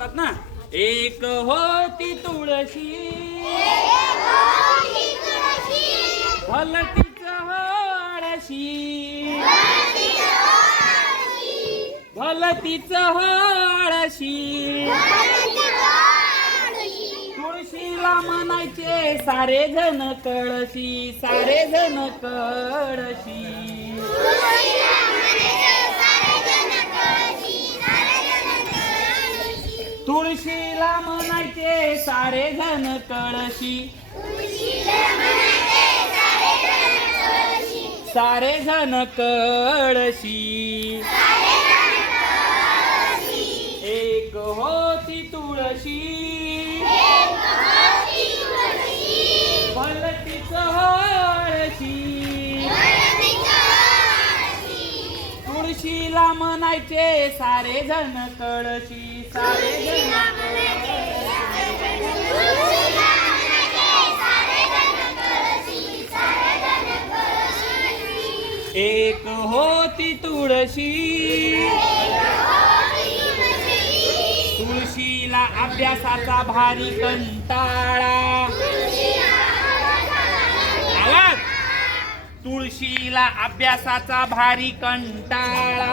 करतात ना? एक होती तुळशी. भलतीच होळशी भलतीच होळशी तुळशीला म्हणायचे सारे जण कळशी सारे जण कळशी. तुळशीला म्हणायचे सारे जण कळशी. सारे जण कळशी. एक होती तुळशी. भलतीच होळशी म्हणायचे सारे जण कळशी सारे जण एक होती तुळशी तुळशीला अभ्यासाचा भारी कंटाळा आवाज तुळशीला अभ्यासाचा भारी कंटाळा.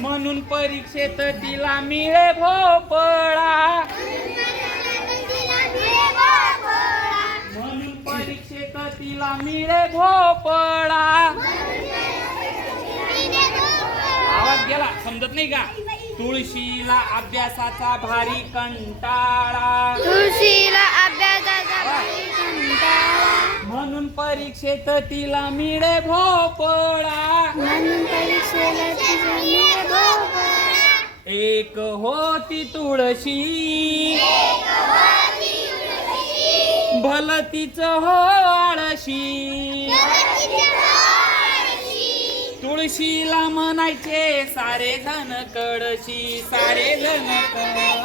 म्हणून परीक्षेत तिला मिळे भोपळा. म्हणून परीक्षेत तिला मिळे भोपळा. आवाज गेला समजत नाही का? तुळशीला अभ्यासाचा भारी कंटाळा. तुळशीला अभ्यासाचा भारी कंटाळा. म्हणून परीक्षेत तिला मिळे भोपळा. म्हणून परीक्षेला तुझा मिळे भोपळा. एक होती तुळशी. भलतीच होळशी तुळशीला म्हणायचे सारे जण कडशी सारे जण कडशी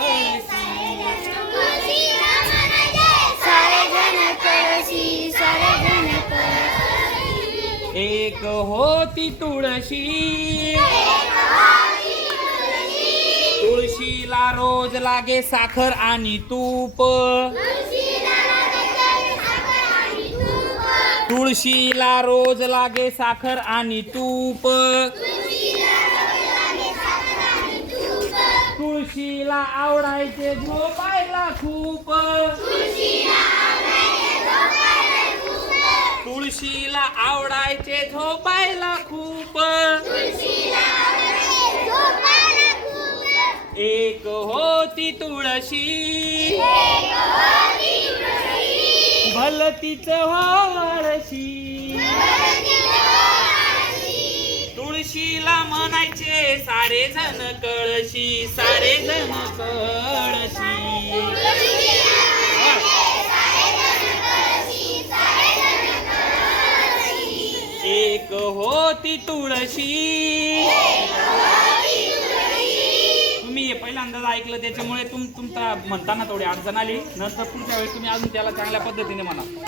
सारे जण कळशी सारे जण कळशी. एक होती तुळशी. तुळशीला रोज लागे साखर आणि तूप. तुळशीला रोज लागे साखर आणि तूप. तुळशीला आवडायचे झोपायला खूप. तुळशीला आवडायचे झोपायला खूप. एक होती तुळशी. भलतीच वाळशी. तुळशीला म्हणायचे सारे जण कळशी सारे जण कळशी. एक होती तुळशी. नाहीये. हे पहिल्यांदाच ऐकलं त्याच्यामुळे तुम तुमचा म्हणताना थोडी अडचण आली. नंतर पुढच्या वेळी तुम्ही अजून त्याला चांगल्या पद्धतीने म्हणा.